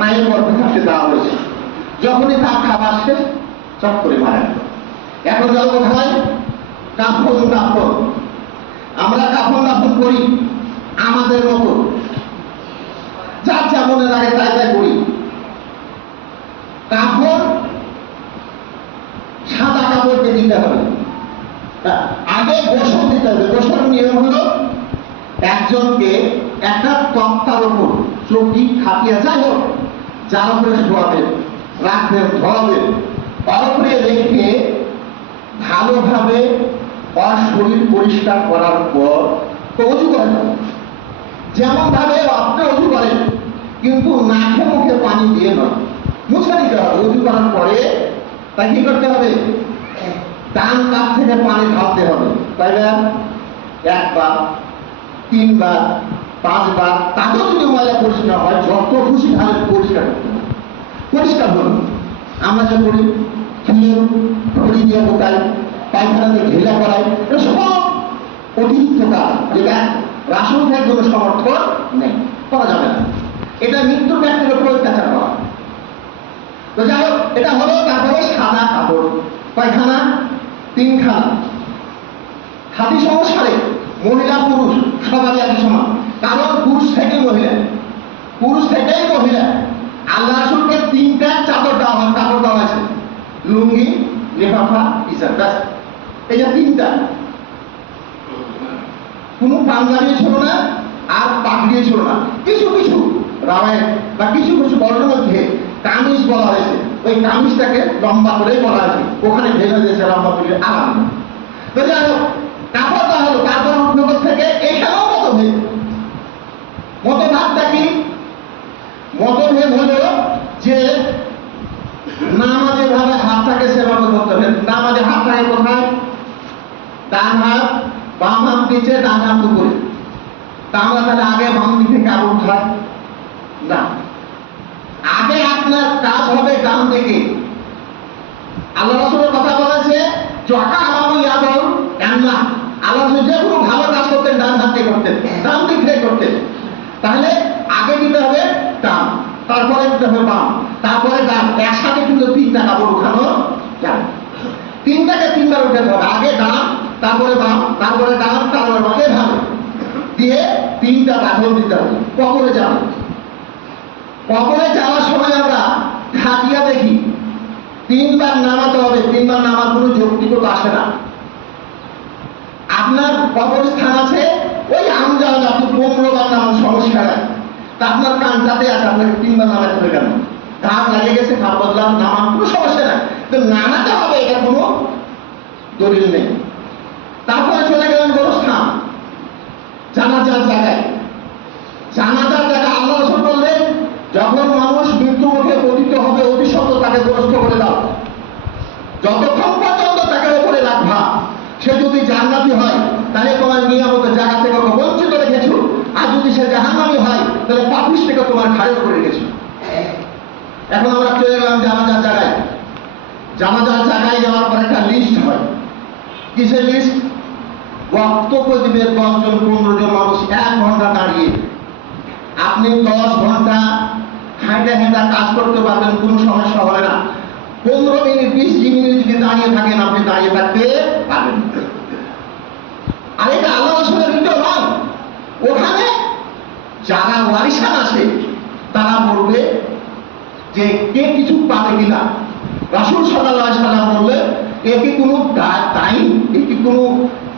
মায়ের গর্ভে থাকতে দেওয়া হয়েছে। যখনই তার খাবার শেষ চট করে মারা গেল। এখন গেল কোথায়? কাফন দাফন। আমরা কাফন দাফন করি আমাদের মতো, যার যেমনের আগে তাই তাই করি। কাফন সাদা কাপড়কে দিতে হবে, আগে গোসল দিতে হবে। গোসল নিয়ম হলো একজনকে একটা তক্তার উপর চৌকি খাটিয়ে যাই হোক যার উপরে শোয়াবেন, রাখবেন, ধরাবেন, তার উপরে রেখে ভালোভাবে তার শরীর পরিষ্কার করার পর অজু করেন। যেমন ভাবে আপনি অজু করেন, কিন্তু নাকে মুখে পানি দিয়ে নয়, মুছে নিতে হবে। অজু করার পরে তা কি করতে হবে? ডান কাপ থেকে পানি ঢালতে হবে। তাই না? একবার, তিনবার, পাঁচবার, তাতেও যদি ময়লা পরিষ্কার হয় যত খুশি ঢালে পরিষ্কার করতে হবে। পরিষ্কার হল আমরা যে করি ঘড়ি দিয়ে বোকাই, পায়খানাতে ঢেলা করাই, সব অতিরিক্ত কাজ, যেটা রাসায়নিক কোনো সমর্থন নেই, করা যাবে না। এটা মৃত্যুর ব্যক্তির উপর অত্যাচার করা। তো যাই হোক, এটা হলো। তারপরে সাদা কাপড়, পায়খানা 3খানা। হাদিস অনুসারে মহিলা পুরুষ সবাই একই সমান, কারণ পুরুষ থেকে মহিলা, পুরুষ থেকেই মহিলা। আল্লাহ রাসূলকে 3টা চাদর দেওয়া হয়, কাপড় দেওয়া হয়েছে, লুঙ্গি, লেফাফা, ইজার, ব্যাস। এই যে 3টা। কোনো পাঞ্জাবি ছিল না, আর পাগড়ি ছিল না। কিছু কিছু রাওয়ায় বা কিছু কিছু বর্ণের মধ্যে কামিজ বলা হয়েছে, ওই কামিজটাকে লম্বা করেই বলা হয়েছে, ওখানে ভেঙে দিয়েছে লম্বা করে আরাম। তো যাই হোক, কাপড়টা হলো কাপড় উদ্যোগ থেকে এখানেও মতভেদ। মতভাবটা কি? মতভেদ হলো যে নামাজে ভাবে হাতটাকে সেভাবে করতে হবে। নামাজে হাতটাকে কোথায়? ডান হাত, বাম হাত নিচে, ডান হাত উপরে। তা আমরা তাহলে আগে বাম দিকে কাপড় উঠাই না, আগে আপনার কাজ হবে ডান দিকে। আল্লাহ রাসূলের কথা বলেছে, জকা আমাবুল ইয়াদুল কান্না। আল্লাহ রাসূল যে কোনো ভালো কাজ করতেন ডান হাত দিয়ে করতেন, ডান দিক থেকে করতেন। তাহলে আগে দিতে হবে ডান, তারপরে দিতে হবে বাম, তারপরে ডান। একসাথে কিন্তু 3টা কাপড় উঠানো যাবে। 3টাকে 3বার উঠাতে হবে। আগে ডান, তারপরে বাম, তারপরে ডান, তারপরে বাম, এভাবে দিয়ে 3টা কাপড় দিতে হবে। কবরে যাবে, কবরে যাওয়ার সময় আমরা খাটিয়া দেখি 3বার নামাতে হবে। 3বার নামার কোনো যৌক্তিকতা আসে না। আপনার কবরস্থান আছে ওই আমজাদ, আপনি 15বার নামান, সমস্যা নাই। তা আপনার কানটাতে আছে, আপনাকে 3বার নামাতে হবে কেন? ঘাম লাগে গেছে, ঘাম বদলাম, নামান, কোনো সমস্যা নাই, তো নামাতে হবে, এটার কোনো দলিল নেই। তারপরে চলে গেলেন গোরস্থান, জানাজার জায়গায়। জানাজার জায়গায় আল্লাহ রাসূল বললেন, যখন মানুষ মৃত্যু মুখে পতিত হবে অতি সত্ত্বর তাকে গ্রস্ত করে দাও। যতক্ষণ পর্যন্ত তাকে উপরে রাখবা, সে যদি জান্নাতি হয় তাহলে তোমার নিয়ামতের জায়গা থেকে বঞ্চিত রেখেছো, আর যদি সে জাহান্নামী হয় তাহলে পাপিশ থেকে তোমার ঘাড়ে করে রেখেছো। এখন আমরা চলে গেলাম জানাজার জায়গায়। জানাজার জায়গায় যাওয়ার পর একটা লিস্ট হয়। কিসের লিস্ট? বক্তব্য দিবে 10 জন 15 জন মানুষ 1 ঘন্টা দাঁড়িয়ে। আপনি 10 ঘন্টা হাঁটা হাঁটা কাজ করতে পারবেন, কোনো সমস্যা হবে না। 15 মিনিট 20 মিনিট যদি দাঁড়িয়ে থাকেন, আপনি দাঁড়িয়ে থাকতে পারবেন। আর এটা আল্লাহ রাসূলের ভিতর নয়। ওখানে যারা ওয়ারিসান আছে তারা বলবে যে কে কিছু পাবে কিনা। রাসূল সাল্লাল্লাহু আলাইহি সাল্লাম বললেন, এ কি কোনো টাইম, এ কি কোনো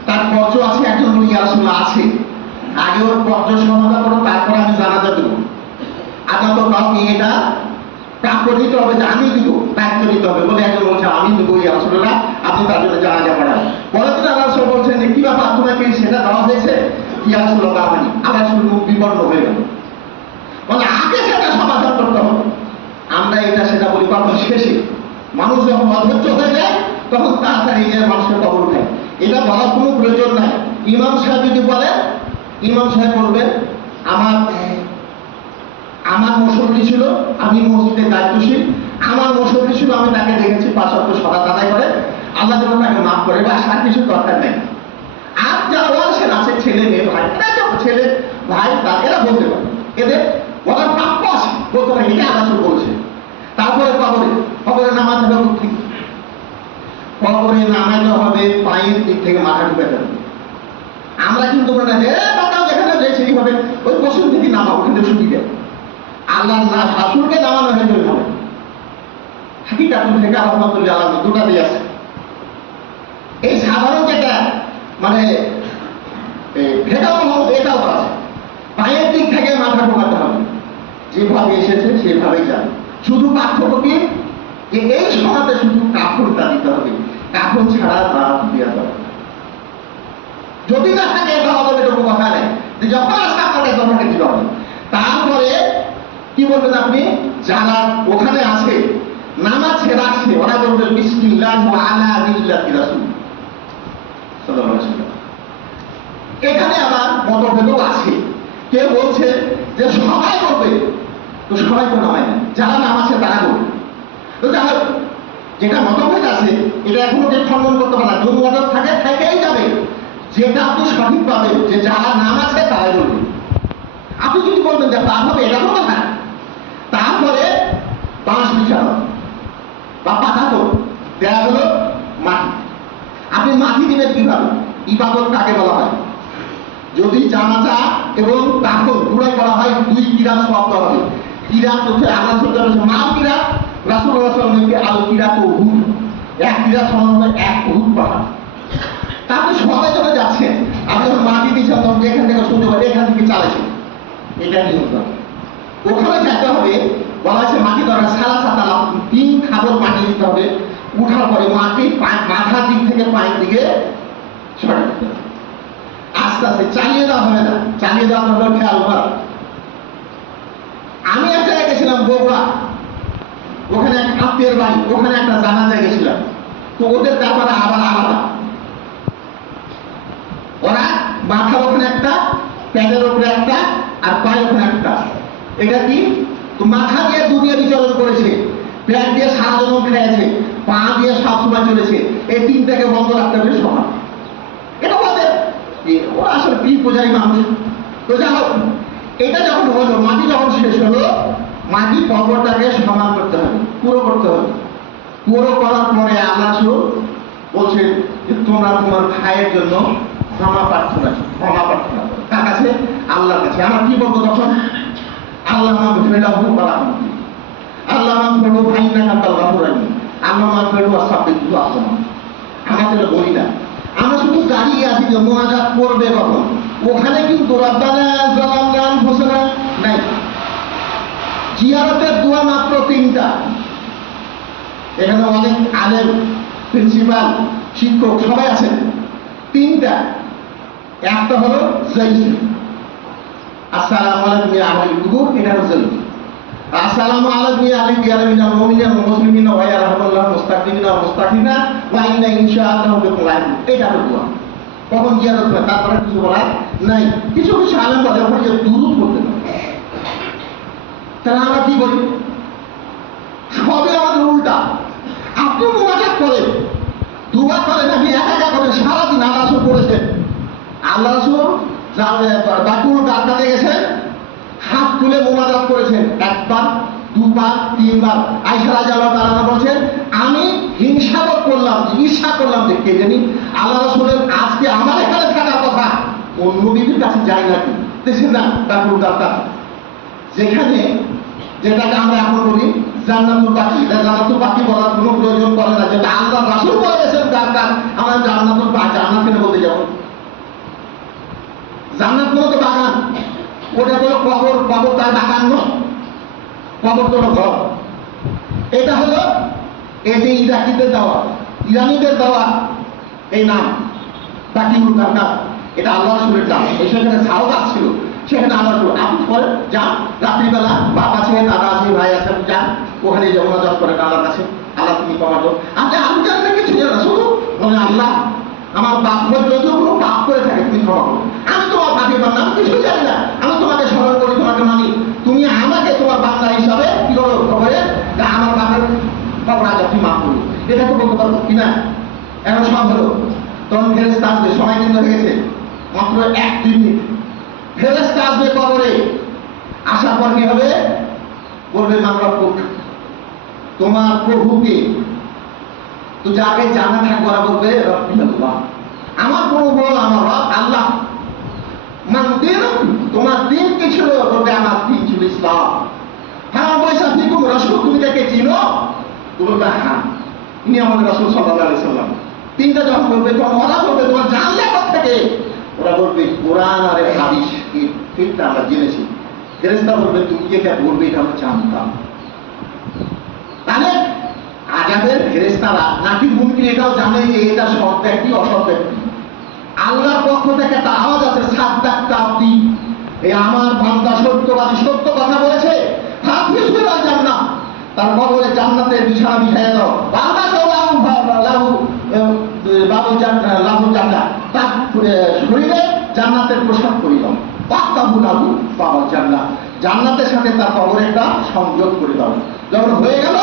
তার কর্জ আছে? একজন বলি ইয়া রাসূলুল্লাহ আছে, আগে ওর কর্জ সমাধান করো, তারপরে আমি জানাজা দেব। আল্লাহ তো কাউকে এটা প্রাপ্য দিতে হবে যে আমি দিব, দায়িত্ব নিতে হবে বলে একজন বলছে আমি দেবো ইয়া রাসূলুল্লাহ, আপনি তার জন্য জানাজা পড়ান। পরের দিন আল্লাহ রাসূল বলছেন, কি ব্যাপার, তোমাকে সেটা দেওয়া হয়েছে? ইয়া রাসূলুল্লাহ আমি। আবার শুনে মুখ বিবর্ণ হয়ে গেল, মানে আগে সেটা সমাধান করতে হবে। আমরা এটা সেটা বলি কখন? শেষে। মানুষ যখন অধৈর্য হয়ে যায় তখন তাড়াতাড়ি নিজের মানুষকে কবর উঠায়। এটা বলার কোনো প্রয়োজন নাই। ইমাম সাহেব যদি বলেন, ইমাম সাহেব বলবেন, আমার মুসল্লি ছিল, আমি মসজিদের দায়িত্বশীল, আমার মুসল্লি ছিল, আমি তাকে দেখেছি 5 ওয়াক্ত সালাত আদায় করে, আল্লাহ যেন তাকে মাফ করে, বা আর কিছু দরকার নেই। আর যারা ওয়ারিসান আছে, ছেলে মেয়ে ভাই, ছেলে ভাই, এরা বলতে পারে, এদের বলার প্রাপ্য আছে। প্রথমে এটা রাসূল বলেছে। তারপরে কবরে নামাতে হবে ঠিক, কবরে নামাতে হবে পায়ের দিক থেকে মাথা ঢুকাতে হবে। আমরা কিন্তু বলে না বাতাও যেখানে যায় সেইভাবে ওই পশ্চিম দিকে নামা, ওখানে সুবিধা। আল্লাহ না রাসূলকে নামানো হয়েছে ওইভাবে। হাকিকাত থেকে আলহামদুলিল্লাহ আলাদা দুটা দিয়ে আছে। এই সাধারণ যেটা মানে ভেদাও এটাও আছে, পায়ের দিক থেকে মাথা ঢোকাতে হবে, যেভাবে এসেছে সেভাবেই যাবে। শুধু পার্থক্য কি যে এই সময়তে শুধু কাপড়টা দিতে হবে, কাপড় ছাড়া দাঁড়া দেওয়া যাবে। যদি না থাকে দেওয়া যাবে এরকম কথা নেই, যে যখন আসতে আপনাকে তোমাকে দিতে হবে। তারপরে কি বলবেন আপনি, যারা ওখানে আছে নামাজে রাখছে ওরা বলবেন বিসমিল্লাহি আলা মিল্লাতি রাসূল সাল্লাল্লাহু আলাইহি ওয়াসাল্লাম। এখানে আমার মতভেদও আছে। কেউ বলছে যে সবাই করবে, তো সবাই তো নামায় না, যারা নামাজে তারা করবে। তো যাই যেটা মতভেদ আছে এটা এখনো যে খণ্ডন করতে পারে না, যদি মতভেদ থাকে থেকেই যাবে। যেটা আপনি সঠিক পাবেন যে যারা নামাজে তারাই করবে। আপনি যদি বলবেন যে তা হবে, এটা কোনো কথা। তারপরে বাঁশ বিছানো বা পাতা তো দেওয়া হলো মাটি। আপনি মাটি দিবেন কিভাবে? ইবাদত কাকে বলা হয়? যদি জানাজা এবং দাফন পুরাই করা হয়, দুই কিরাত শব্দ হবে। কিরাত হচ্ছে আল্লাহ সুবহানাহু মা কিরাত, রাসূলুল্লাহ সাল্লাল্লাহু আলাইহি ওয়াসাল্লাম আল কিরাত ও হুদ, এক কিরাত সমান হয় এক হুদ পাহাড়। তারপরে সবাই যখন যাচ্ছেন, আপনি যখন মাটি দিচ্ছেন তখন এখান থেকে শুনতে পারেন, এখান থেকে চালাচ্ছেন, এটা নিয়ন্ত্রণ। ওখানে যেতে হবে, বলা হয়েছে মাটি দরকার সারা সাতালা 3 খাবল মাটি দিতে হবে। উঠার পরে মাটি মাথার দিক থেকে পায়ের দিকে সরে দিতে হবে। আস্তে আস্তে চালিয়ে দেওয়া হবে না, চালিয়ে দেওয়া হবে খেয়াল করা। আমি এক জায়গায় গেছিলাম বগুড়া, ওখানে এক আত্মীয়ের বাড়ি, ওখানে একটা জানাজায় গেছিলাম। তো ওদের ব্যাপারে আবার আলাদা, ওরা মাথার ওখানে একটা, প্যাডের উপরে একটা, আর পায়ের ওখানে একটা। এটা কি? তো মাথা দিয়ে দুনিয়া বিচরণ করেছে, প্যাড দিয়ে সারা জীবন খেয়েছে, পা দিয়ে সবসময় চলেছে, এই তিনটাকে বন্ধ রাখতে হবে সমান। এটা বলতে ওরা আসলে পীর পূজারী মানুষ। তো যাই হোক, এটা যখন হলো, মাটি যখন শেষ হলো, মাটি কবরটাকে সমান করতে হবে, পুরো করতে হবে। পুরো করার পরে আল্লাহ বলছেন যে তোমরা তোমার ভাইয়ের জন্য ক্ষমা প্রার্থনা করো। কার কাছে? আল্লাহর কাছে। আমরা কি বলবো তখন? আল্লাহ মাগফিরাহু ওয়া রাহমাহু, আল্লাহ মাগফিরাহু ফাইন্নাকা আনতাল গাফুরুর রাহিম, আল্লাহ মাগফিরাহু ওয়াসাব্বিহু আসমা। আমাদের বলি না, আমরা শুধু দাঁড়িয়ে আছি যে মুনাজাত করবে কখন। ওখানে কিন্তু রব্বানা যালামনা আনফুসানা নাই। জিয়ারতের দোয়া মাত্র 3টা। এখানে অনেক আলেম, প্রিন্সিপাল, শিক্ষক সবাই আছেন। 3টা। একটা হলো জাইফ, আসসালামু আলাইকুম ইয়া আহলাল কুবুর, এটা হলো জাইফ। আসসালামু আলাইকুম ইয়া আহলাল দিয়ার মিনাল মুমিনিনা ওয়াল মুসলিমিনা ওয়া ইয়ারহামুল্লাহু মুস্তাকিমিনা ওয়া মুস্তাকিনা ওয়া ইন্না ইনশাআল্লাহু বিকুম লাহিকুন। এটা হলো দোয়া। কখন জিয়ারত হয় তারপরে কিছু বলার নাই। কিছু কিছু আলেম বলে ওখানে যে দুরূদ পড়তে হবে। তাহলে আমরা কি বলি? সবই আমাদের উল্টা। আপনি মুনাজাত করেন, দুয়া করেন, আপনি একা করেন, সারাদিন আল্লাহ রাসূল করেছেন। আল্লাহ রাসূল বাকুল গাছটাতে গেছেন, হাত তুলে মুনাজাত করেছেন 1বার, 2বার, 3বার। আয়েশা রাদিয়াল্লাহু তাআলা বলেছেন, আমি হিংসাবোধ করলাম, ঈর্ষা করলাম যে কে জানি আল্লাহ রাসূলের আজকে আমার এখানে থাকার কথা অন্য বিবির কাছে যায় নাকি। দেখছেন না বাকুল গাছটা, যেখানে যেটাকে আমরা এখন বলি জান্নাতুল বাকি। জান্নাতুল বাকি বলার কোনো প্রয়োজন পড়ে না, যেটা আল্লাহ রাসূল বলে গেছেন গাছটা, আমরা জান্নাতুল বাকি, জান্নাত কেন বলতে যাবো? জান্নাত কোনো তো বাগান, ওটা হলো কবর। কবর তার বাগান নয়, কবর তো ঘর। এটা হলো এই যে ইরাকিদের দেওয়া, ইরানিদের দেওয়া এই নাম বাকিউল গার্কার, এটা আল্লাহ রাসূলের নাম। সেখানে ছাও গাছ ছিল, সেখানে আল্লাহ রাসূল আপনি করে যান, রাত্রিবেলা বাপ আছে, দাদা আছে, ভাই আছে, যান ওখানে যে মুনাজাত করেন আল্লাহর কাছে, আল্লাহ তুমি ক্ষমা করো। আপনি আমি জানেন না কিছু জানেন না, শুধু বলেন আল্লাহ আমার বাপ যদি কোনো পাপ করে থাকে তুমি ক্ষমা করো। আমি তোমার পাপি বান্দা, আমি কিছু জানি না, আমি তোমাকে স্মরণ করি, তোমাকে মানি। তুমি আমাকে তোমার বান্দা হিসাবে কি করো খবরে, আমার বাপের খবর আজ আপনি মাফ করুন। এটা তো বলতে পারবো কিনা? এখন সব হলো, তখন ফেরেশতা আসবে, সময় কিন্তু হয়ে গেছে মাত্র 1-2 মিনিট। ফেরেশতা আসবে কবরে, আসার পর কি হবে? বলবে মান রব্বুক, তোমার প্রভুকে। তো যাকে জানা থাকবে ওরা বলবে রব্বি আল্লাহ, আমার প্রভু আমার রব আল্লাহ। মান দীনুক, তোমার দিন কি ছিল? বলবে আমার দিন ছিল ইসলাম। হ্যাঁ পয়সা ফিকুম রাসূল, তুমি তাকে চিনো? বলবে হ্যাঁ, ইনি আমাদের রাসূল সাল্লাল্লাহু আলাইহি সাল্লাম। তিনটা যখন বলবে তখন ওরা বলবে তোমার জানলে কোত্থেকে? ওরা বলবে কোরআন আর হাদিস, এই তিনটা আমরা জেনেছি। ফেরেশতা বলবে তুমি যেটা বলবে এটা আমরা জানতাম। তাহলে আযাবের ফেরেশতারা নাকি মুনকির এটাও জানে যে এটা সৎ ব্যক্তি অসৎ ব্যক্তি। আল্লাহর পক্ষ থেকে একটা আওয়াজ আছে, সাদ্দাক্তা আব্দি, এই আমার বান্দা সত্যবাদী, সত্য কথা বলেছে। হাফিজুল জান্নাহ, তারপর বলে জান্নাতের বিছানা বিছাইয়া দাও। বান্দা লাহু লাহু বাবু লাহু জান্নাত, তার শরীরে জান্নাতের পোশাক পরিয়ে দাও। ওয়াক্তাবু লাহু বাবুল জান্নাত, জান্নাতের সাথে তার কবরে একটা সংযোগ করে দাও। যখন হয়ে গেল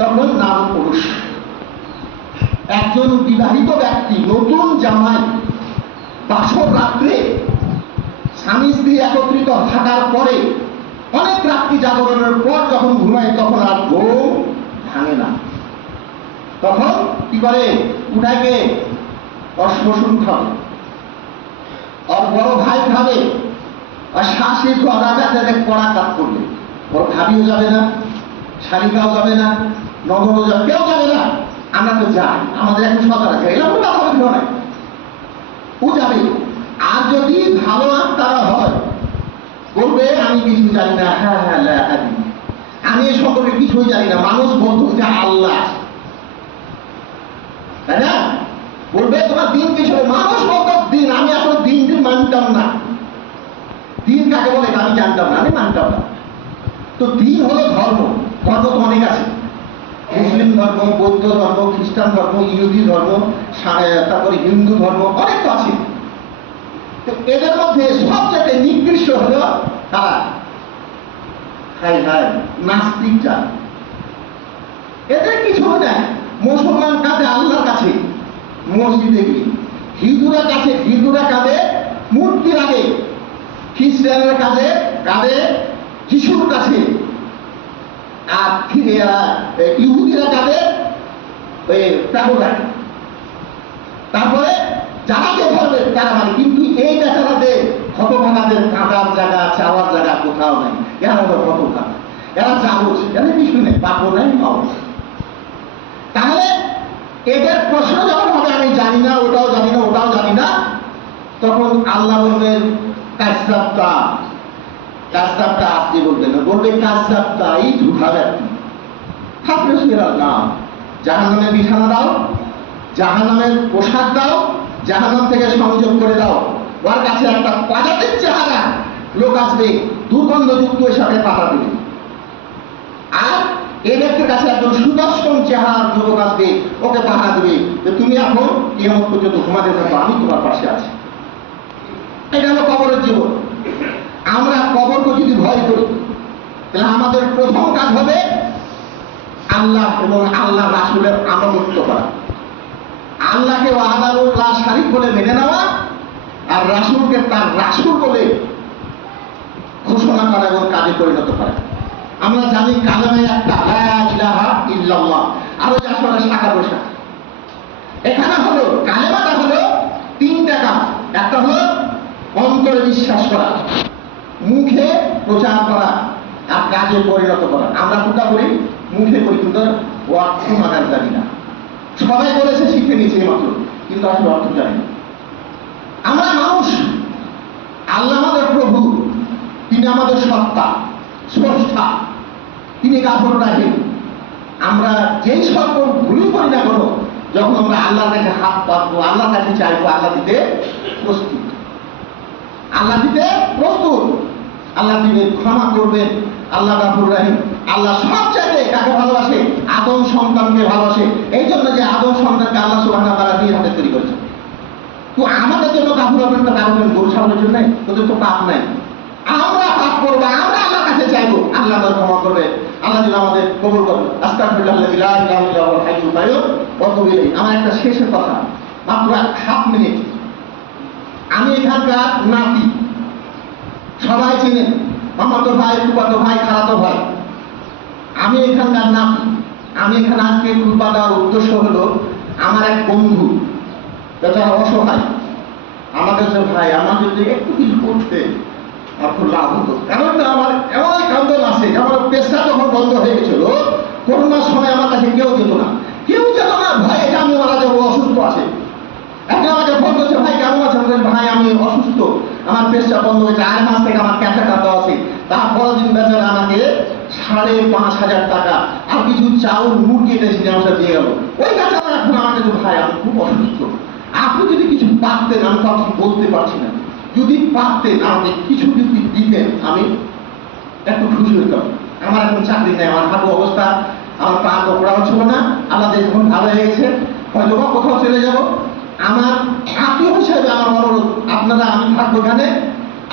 তখন নাম পুরুষ। একজন বিবাহিত ব্যক্তি নতুন জামাই বাসর রাত্রে স্বামী স্ত্রী একত্রিত থাকার পরে অনেক রাত্রি জাগরণের পর যখন ঘুমায় তখন আর ঘুম ভাঙে না। তখন কি করে? উঠাকে অশ্মশুন খাবে, ওর বড় ভাই খাবে, আর শাশুড়ি গলা যাতে কড়া কাজ করবে। ওর ভাবিও যাবে না, শালিকাও যাবে না, নগরও যাবে, কেউ যাবে না। আমরা তো যাই, আমাদের এখন সদর আছে, এরকম কথা বলতে হয়। ও যাবে। আর যদি ভালো আত্মারা হয় বলবে আমি কিছু জানি না, হ্যাঁ হ্যাঁ আমি এ সম্পর্কে কিছুই জানি না, মানুষ বলতো যে আল্লাহ, তাই না? বলবে তোমার দিন কিছু, মানুষ বলতো দিন, আমি আসলে দিন মানতাম না। দিন কাকে বলে আমি জানতাম না, আমি মানতাম না। তো দিন হলো ধর্ম। ধর্ম তো অনেক আছে, মুসলিম ধর্ম, বৌদ্ধ ধর্ম, খ্রিস্টান ধর্ম, ইহুদি ধর্ম, তারপরে হিন্দু ধর্ম, অনেক তো আছে। তো এদের মধ্যে সবচেয়ে নিকৃষ্ট হলো তারা নাস্তিক জাত। এদের কিছু নেই। মুসলমান কাঁদে আল্লাহর কাছে মসজিদে গিয়ে, হিন্দুরা কাছে হিন্দুরা কাঁদে মূর্তির আগে, খ্রিস্টানের কাছে কাঁদে যিশুর কাছে, আর ইহুদিরা কাঁদে প্রাণীরা। তারপরে যারা যে ধরবে তারা মানে, কিন্তু এই বেচারাদের হতভাগাদের কাঁদার জায়গা, চাওয়ার জায়গা কোথাও নেই। এরা হলো হতভাগা, এরা চাবুজ, এদের কিছু নেই, পাপও নেই, মাও। তাহলে এদের প্রশ্ন যখন হবে আমি জানি না, ওটাও জানি না, ওটাও জানি না, তখন আল্লাহ বলবেন কাযযাবতা। কাযযাবতা আপনি বলবেন না, বলবে কাযযাবতা, এই ঝুঠা ব্যক্তি। হাফিজুল নাম, জাহান্নামের বিছানা দাও, জাহান্নামের পোশাক দাও, জাহান্নাম থেকে সংযোগ করে দাও। ওর কাছে একটা পদাতিক চেহারা লোক আসবে, দুর্গন্ধযুক্ত এর সাথে পাতা দেবে। আর এই ব্যক্তির কাছে একজন সুদর্শন চেহারার যুবক আসবে, ওকে পাহারা দেবে যে তুমি এখন কিয়ামত পর্যন্ত ঘুমাতে থাকো, আমি তোমার পাশে আছি। এটা হলো কবরের জীবন। আমরা কবরকে যদি ভয় করি তাহলে আমাদের প্রথম কাজ হবে আল্লাহ এবং আল্লাহ রাসূলের আনুগত্য করা, আল্লাহকে ওয়াহদাহুল্লাহ শারীক বলে মেনে নেওয়া, আর রাসূলকে তার রাসূল বলে ঘোষণা করা এবং কাজে পরিণত করা। আমরা জানি কালেমায় একটা লা ইলাহা ইল্লাল্লাহ, আরো যা আসলে শাখা প্রশাখা। এখানে হলো কালেমাটা হলো তিনটা কাজ। একটা হলো অন্তরে বিশ্বাস করা, মুখে প্রচার করা, আর কাজে পরিণত করা। আমরা কোনটা করি? মুখে করি, কিন্তু অর্থ মানার জানি না। সবাই বলেছে শিখে নিয়েছে মাত্র, কিন্তু আসলে অর্থ জানি না। আমরা মানুষ, আল্লাহ আমাদের প্রভু, তিনি আমাদের সত্তা, স্রষ্টা, তিনি গাফর রাহিম। আমরা যেই সকল ভুলই করি না কোনো, যখন আমরা আল্লাহর কাছে হাত পাতবো, আল্লাহর কাছে চাইবো, আল্লাহ দিতে প্রস্তুত, আল্লাহ দিতে প্রস্তুত, আল্লাহ দিবে, ক্ষমা করবেন। আল্লাহ গাফুর রাহিম। আল্লাহ সবচাইতে কাকে ভালোবাসে? আদম সন্তানকে ভালোবাসে। এই জন্য যে আদম সন্তানকে আল্লাহ সুবহানাহু ওয়া তাআলা দিয়ে হাতে তৈরি করেছে। তো আমাদের জন্য গাফুর রাহিম তো কারণ গরু ছাগলের জন্য নাই, ওদের তো পাপ নাই। আমরা পাপ করবো, আমরা আল্লাহর কাছে চাইবো, আল্লাহ আমাদের ক্ষমা করবে, আল্লাহ যেন আমাদের কবুল করবে। আস্তাগফিরুল্লাহ লা ইলাহা ইল্লা হুয়াল হাইয়ুল কাইয়্যুম ওয়া আতুবু ইলাইহি। আমার একটা শেষের কথা, মাত্র 1 মিনিট। আমি এখানকার নাতি, সবাই চেনেন, মামাতো ভাই, ফুফাতো ভাই, খালাতো ভাই। আমি এখানকার নাতি, আমি এখানে আজকে খুতবা দেওয়ার উদ্দেশ্য হলো আমার এক বন্ধু যারা অসহায় আমাদের যে ভাই আমার যদি একটু কিছু করতে আমার খুব লাভ হতো। কারণ আমার এমন কান্দন আছে, আমার পেশা যখন বন্ধ হয়ে গেছিল করোনার সময় আমার কাছে কেউ যেত না, কেউ যেত না, ভাই এটা আমি মারা যাবো, অসুস্থ আছে। এখন আমাকে ফোন করছে, ভাই কেমন আছেন? ভাই আমি অসুস্থ, আমার পেশা বন্ধ হয়েছে, 8 মাস থেকে আমার ক্যান্সার কাটা আছে। তারপরের দিন বেচারা আমাকে 5,500 টাকা আর কিছু চাউল মুরগি এটা সিনেমাটা দিয়ে গেল। ওই বেচারা এখন আমাকে যে ভাই আমি খুব অসুস্থ, আপনি যদি কিছু পারতেন, আমি তো আপনি বলতে পারছি না, যদি পারতেন আমাকে কিছু যদি দিতেন আমি একটু খুশি হতাম। আমার এখন চাকরি নেই, আমার হাঁটু অবস্থা, আমার পা কপড়া ছিল না, আমাদের এখন ভালো হয়ে গেছে, হয়তো বা কোথাও চলে যাব। আমার আত্মীয় হিসাবে আমার অনুরোধ, আপনারা আমি থাকবো এখানে,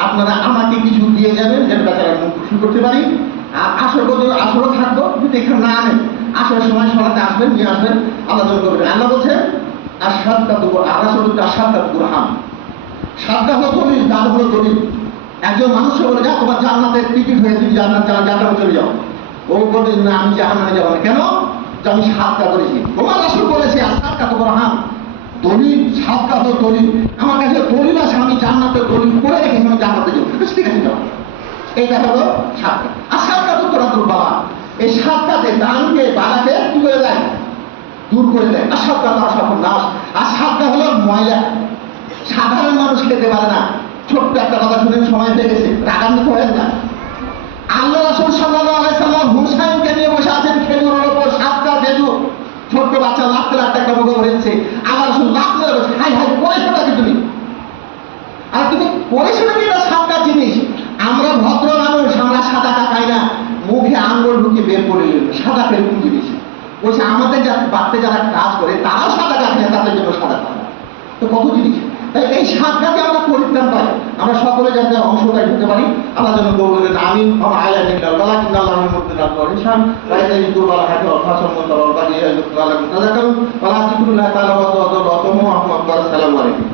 আপনারা আমাকে কিছু দিয়ে যাবেন যেটা বেচারা মুখ খুশি করতে পারি। আর আসরও থাকবো, যদি এখানে না আনেন আসার সময় সরাতে আসবেন, নিয়ে আসবেন, আল্লাহ যখন করবেন। আল্লাহ বলছেন আর সাতটা দুপুর আর 7টা দুপুর হাম, 7টা হলো দলিল, দান হলো দলিল। একজন মানুষকে বলে যা তোমার জান্নাতের টিকিট হয়ে তুমি জান্নাতে চলে যাও, ও বলে না আমি জাহান্নামে যাবো না। কেন? যে আমি 7টা করেছি। তোমার রাসূল বলেছে আর 7টা দুপুর হাম, দলিল 7টা হলো দলিল। আমার কাছে দলিল আছে, আমি জান্নাতের দলিল করে রেখেছি, আমি জান্নাতে যাবো, ঠিক আছে যাও। এইটা হলো 7টা। আর 7টা তো তোরা তোর বাবা, এই 7টাতে দানকে বাধাকে কি করে দেয়? দূর করে দেয়। আর 7টা তো সফল নাশ। আর 7টা হলো ময়লা, সাধারণ মানুষ খেতে পারে না। ছোট্ট একটা কথা শুনে সময় হয়ে গেছে, রাগান্বিত হয়েন না। আল্লাহ রাসূল সাল্লাল্লাহু আলাইহি সাল্লাম হুসাইনকে নিয়ে বসে আছেন খেজুরের উপর, 7টা খেজুর, ছোট্ট বাচ্চা লাফতে লাফতে একটা মুখে ধরেছে। আল্লাহ রাসূল লাফতে বসে, হাই হাই করেছো নাকি তুমি? আর তুমি করেছো নাকি? এটা 7টা জিনিস। আমরা ভদ্র মানুষ, আমরা সাদা খাই না, মুখে আঙ্গুল ঢুকে বের করে নিল সাদা এরকম জিনিস। বলছে আমাদের বাড়তে যারা কাজ করে তারাও সাদা খায় না, তাদের জন্য সাদা খায়। তো কত জিনিস, তাই এই 7টাকে আমরা পরিত্রাণ পাই, আমরা সকলে যাতে অংশগ্রহণ হতে পারি। আল্লাহ যেন বলবেন আমি আয়া নিল্লাহ ওয়ালা কিন্নাল্লাহু মুত্তাকিন করিশান বাইরে দুর্বল হাতে অফাসম তরল বাড়িয়ে আল্লাহ তাআলা তাআলা ওয়ালা যিকরুল্লাহ তাআলা ওয়া তাআলা ওয়া তাআলা আসসালামু আলাইকুম।